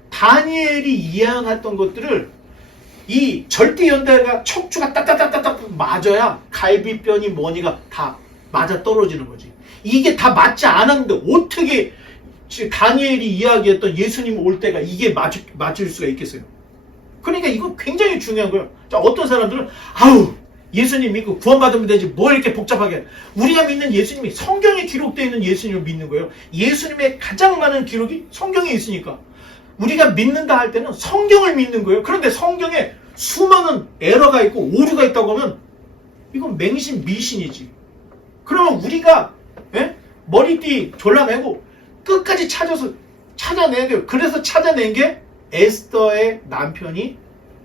다니엘이 예언했던 것들을 이 절대연대가 척추가 따따따따따 맞아야 갈비뼈니 뭐니가 다 맞아 떨어지는 거지. 이게 다 맞지 않았는데 어떻게 다니엘이 이야기했던 예수님 올 때가 이게 맞을 수가 있겠어요? 그러니까 이거 굉장히 중요한 거예요. 자, 어떤 사람들은 아우 예수님 믿고 구원받으면 되지 뭘 이렇게 복잡하게. 우리가 믿는 예수님이 성경에 기록되어 있는 예수님을 믿는 거예요. 예수님의 가장 많은 기록이 성경에 있으니까 우리가 믿는다 할 때는 성경을 믿는 거예요. 그런데 성경에 수많은 에러가 있고 오류가 있다고 하면 이건 맹신 미신이지. 그러면 우리가 머리띠 졸라매고 끝까지 찾아내야 돼요. 그래서 찾아낸 게 에스더의 남편이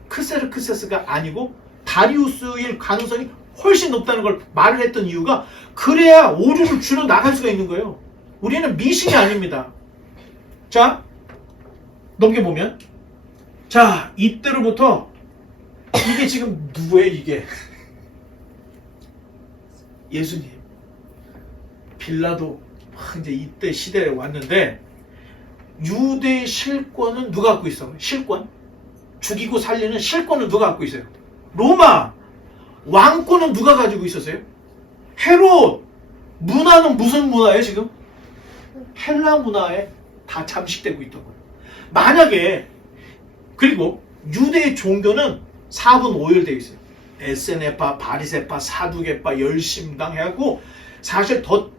크세르크세스가 아니고 다리우스일 가능성이 훨씬 높다는 걸 말을 했던 이유가 그래야 오류를 줄여 나갈 수가 있는 거예요. 우리는 미신이 아닙니다. 자, 넘겨보면 자, 이때로부터 이게 지금 누구예요 이게? 예수님. 빌라도 이제 이때 시대에 왔는데 유대의 실권은 누가 갖고 있어? 실권? 죽이고 살리는 실권은 누가 갖고 있어요? 로마! 왕권은 누가 가지고 있었어요? 헤롯! 문화는 무슨 문화예요 지금? 헬라 문화에 다 잠식되고 있던 거예요. 만약에 그리고 유대의 종교는 4분 5열 되어 있어요. 에세네파, 바리세파, 사두개파, 열심당 해갖고 사실 더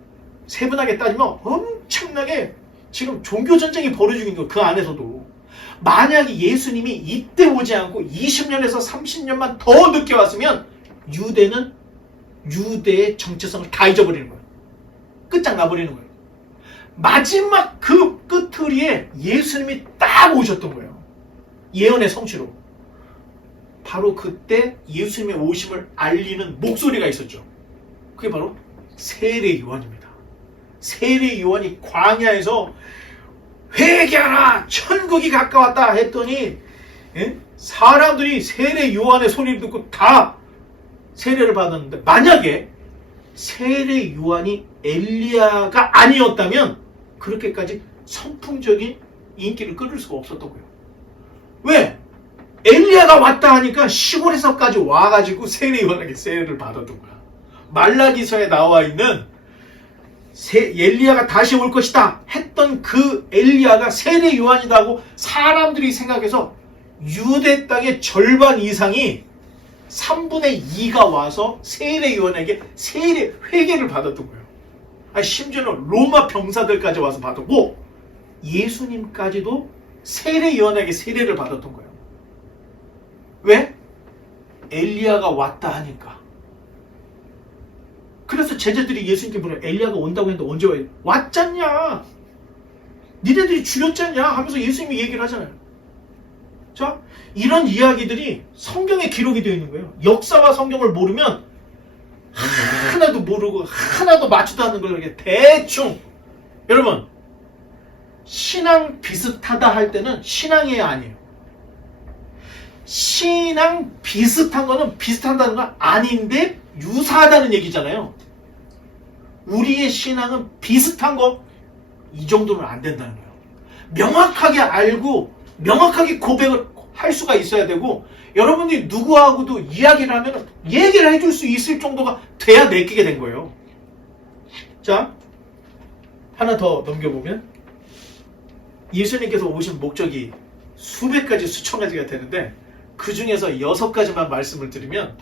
세분하게 따지면 엄청나게 지금 종교전쟁이 벌어지고 있는 거예요. 그 안에서도. 만약에 예수님이 이때 오지 않고 20년에서 30년만 더 늦게 왔으면 유대는 유대의 정체성을 다 잊어버리는 거예요. 끝장나버리는 거예요. 마지막 그 끝트리에 예수님이 딱 오셨던 거예요. 예언의 성취로. 바로 그때 예수님의 오심을 알리는 목소리가 있었죠. 그게 바로 세례 요한입니다. 세례 요한이 광야에서 회개하라! 천국이 가까웠다! 했더니 사람들이 세례 요한의 소리를 듣고 다 세례를 받았는데 만약에 세례 요한이 엘리야가 아니었다면 그렇게까지 선풍적인 인기를 끌을 수가 없었던 거예요. 왜? 엘리야가 왔다 하니까 시골에서까지 와가지고 세례 요한에게 세례를 받았던 거야. 말라기서에 나와 있는 엘리야가 다시 올 것이다 했던 그 엘리야가 세례 요한이라고 사람들이 생각해서 유대 땅의 절반 이상이 3분의 2가 와서 세례 요한에게 세례 회개를 받았던 거예요. 아니, 심지어는 로마 병사들까지 와서 받았고 예수님까지도 세례 요한에게 세례를 받았던 거예요. 왜? 엘리야가 왔다 하니까. 그래서 제자들이 예수님께 물어요. 엘리야가 온다고 했는데 언제 와요? 왔잖냐? 니네들이 죽였잖냐? 하면서 예수님이 얘기를 하잖아요. 자, 이런 이야기들이 성경에 기록이 되어 있는 거예요. 역사와 성경을 모르면 하나도 모르고 하나도 맞지도 않는 걸 이렇게 대충. 여러분, 신앙 비슷하다 할 때는 신앙이 아니에요. 신앙 비슷한 거는 비슷하다는 건 아닌데 유사하다는 얘기잖아요. 우리의 신앙은 비슷한 거 이 정도는 안 된다는 거예요. 명확하게 알고 명확하게 고백을 할 수가 있어야 되고 여러분들이 누구하고도 이야기를 하면 얘기를 해줄 수 있을 정도가 돼야 내끼게 된 거예요. 자, 하나 더 넘겨보면 예수님께서 오신 목적이 수백 가지 수천 가지가 되는데 그 중에서 6가지만 말씀을 드리면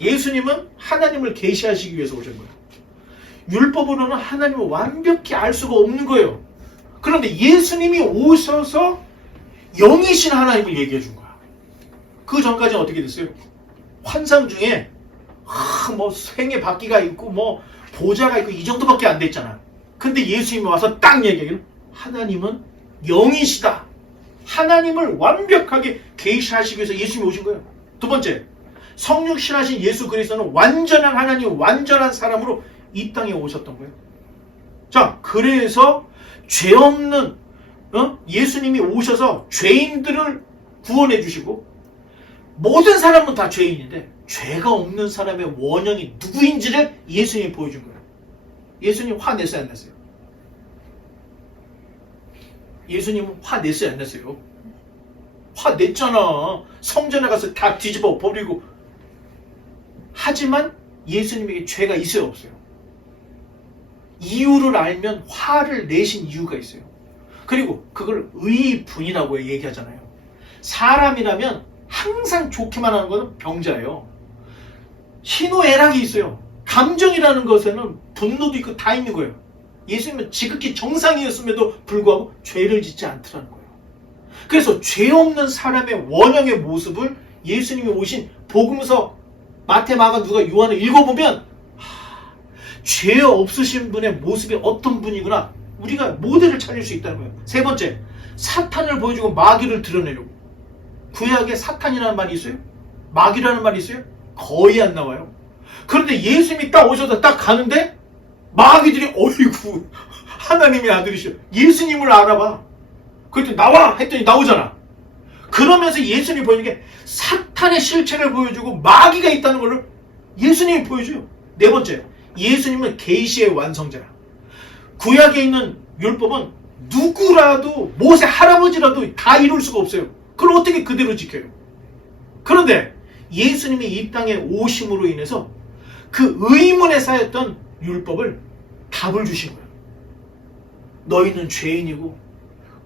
예수님은 하나님을 계시하시기 위해서 오신 거예요. 율법으로는 하나님을 완벽히 알 수가 없는 거예요. 그런데 예수님이 오셔서 영이신 하나님을 얘기해 준 거야. 그 전까지는 어떻게 됐어요? 환상 중에 뭐 생의 바퀴가 있고 뭐 보좌가 있고 이 정도밖에 안 됐잖아. 근데 예수님이 와서 딱 얘기해요. 하나님은 영이시다. 하나님을 완벽하게 계시하시기 위해서 예수님이 오신 거예요. 두 번째, 성육신하신 예수 그리스도는 완전한 하나님, 완전한 사람으로 이 땅에 오셨던 거예요. 자, 그래서 죄 없는 예수님이 오셔서 죄인들을 구원해 주시고 모든 사람은 다 죄인인데 죄가 없는 사람의 원형이 누구인지를 예수님이 보여준 거예요. 예수님 화냈어요, 안 냈어요? 예수님은 화냈어요, 안 냈어요? 화냈잖아. 성전에 가서 다 뒤집어 버리고. 하지만 예수님에게 죄가 있어요, 없어요? 이유를 알면 화를 내신 이유가 있어요. 그리고 그걸 의분이라고 얘기하잖아요. 사람이라면 항상 좋게만 하는 것은 병자예요. 희노애락이 있어요. 감정이라는 것에는 분노도 있고 다 있는 거예요. 예수님은 지극히 정상이었음에도 불구하고 죄를 짓지 않더라는 거예요. 그래서 죄 없는 사람의 원형의 모습을 예수님이 오신 복음서 마태, 마가, 누가, 요한을 읽어보면 죄 없으신 분의 모습이 어떤 분이구나 우리가 모델을 찾을 수 있다는 거예요. 세 번째, 사탄을 보여주고 마귀를 드러내려고. 구약에 사탄이라는 말이 있어요? 마귀라는 말이 있어요? 거의 안 나와요. 그런데 예수님이 딱 오셔서 딱 가는데 마귀들이 어이구 하나님의 아들이시여 예수님을 알아봐. 그랬더니 나와 했더니 나오잖아. 그러면서 예수님이 보이는 게 사탄의 실체를 보여주고 마귀가 있다는 걸 예수님이 보여줘요. 네 번째, 예수님은 계시의 완성자야. 구약에 있는 율법은 누구라도 모세 할아버지라도 다 이룰 수가 없어요. 그걸 어떻게 그대로 지켜요? 그런데 예수님이 이 땅에 오심으로 인해서 그 의문에 쌓였던 율법을 답을 주신 거예요. 너희는 죄인이고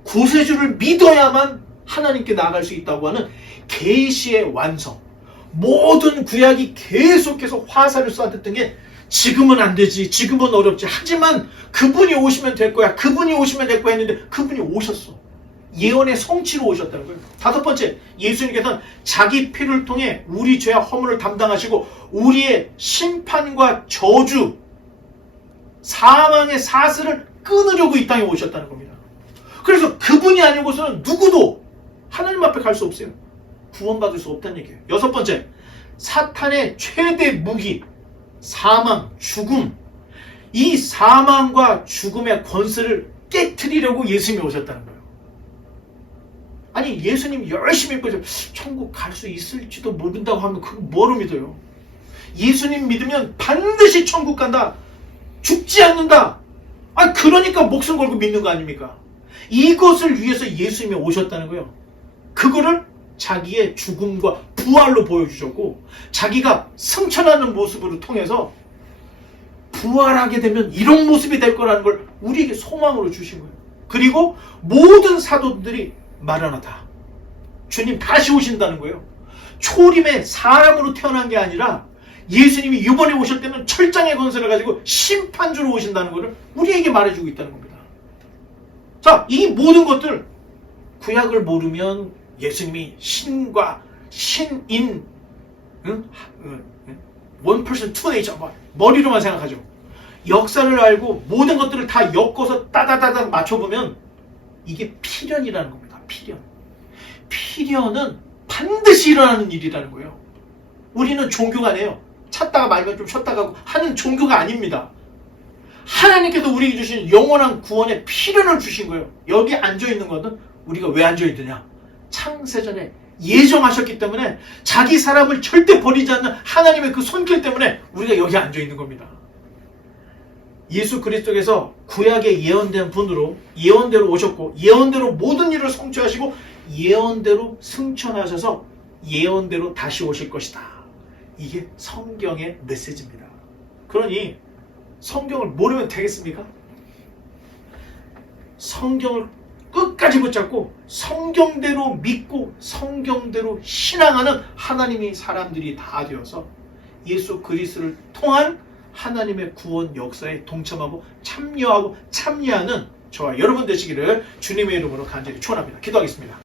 구세주를 믿어야만 하나님께 나아갈 수 있다고 하는 계시의 완성. 모든 구약이 계속해서 화살을 쏘았던 게 지금은 안 되지, 지금은 어렵지, 하지만 그분이 오시면 될 거야, 그분이 오시면 될 거야 했는데 그분이 오셨어. 예언의 성취로 오셨다는 거예요. 다섯 번째, 예수님께서는 자기 피를 통해 우리 죄와 허물을 담당하시고 우리의 심판과 저주, 사망의 사슬을 끊으려고 이 땅에 오셨다는 겁니다. 그래서 그분이 아니고서는 누구도 하나님 앞에 갈 수 없어요. 구원받을 수 없다는 얘기예요. 여섯 번째, 사탄의 최대 무기, 사망, 죽음. 이 사망과 죽음의 권세를 깨트리려고 예수님이 오셨다는 거예요. 아니 예수님 열심히 믿고 천국 갈 수 있을지도 모른다고 하면 그거 뭐로 믿어요? 예수님 믿으면 반드시 천국 간다. 죽지 않는다. 아 그러니까 목숨 걸고 믿는 거 아닙니까? 이것을 위해서 예수님이 오셨다는 거예요. 그거를 자기의 죽음과 부활로 보여주셨고 자기가 승천하는 모습으로 통해서 부활하게 되면 이런 모습이 될 거라는 걸 우리에게 소망으로 주신 거예요. 그리고 모든 사도들이 마라나다. 주님 다시 오신다는 거예요. 초림에 사람으로 태어난 게 아니라 예수님이 이번에 오실 때는 철장의 권세를 가지고 심판주로 오신다는 것을 우리에게 말해주고 있다는 겁니다. 자, 이 모든 것들 구약을 모르면 예수님이 신과 신인 one person two nature 머리로만 생각하죠. 역사를 알고 모든 것들을 다 엮어서 따다다닥 맞춰보면 이게 필연이라는 겁니다. 필연. 필연은 반드시 일어나는 일이라는 거예요. 우리는 종교가 아니에요. 찾다가 말면 좀 쉬었다가 하는 종교가 아닙니다. 하나님께서 우리에게 주신 영원한 구원의 필연을 주신 거예요. 여기 앉아있는 것은 우리가 왜 앉아있느냐? 창세전에 예정하셨기 때문에 자기 사람을 절대 버리지 않는 하나님의 그 손길 때문에 우리가 여기 앉아있는 겁니다. 예수 그리스도께서 구약에 예언된 분으로 예언대로 오셨고 예언대로 모든 일을 성취하시고 예언대로 승천하셔서 예언대로 다시 오실 것이다. 이게 성경의 메시지입니다. 그러니 성경을 모르면 되겠습니까? 성경을 끝까지 붙잡고 성경대로 믿고 성경대로 신앙하는 하나님의 사람들이 다 되어서 예수 그리스도를 통한 하나님의 구원 역사에 동참하고 참여하고 참여하는 저와 여러분 되시기를 주님의 이름으로 간절히 축원합니다. 기도하겠습니다.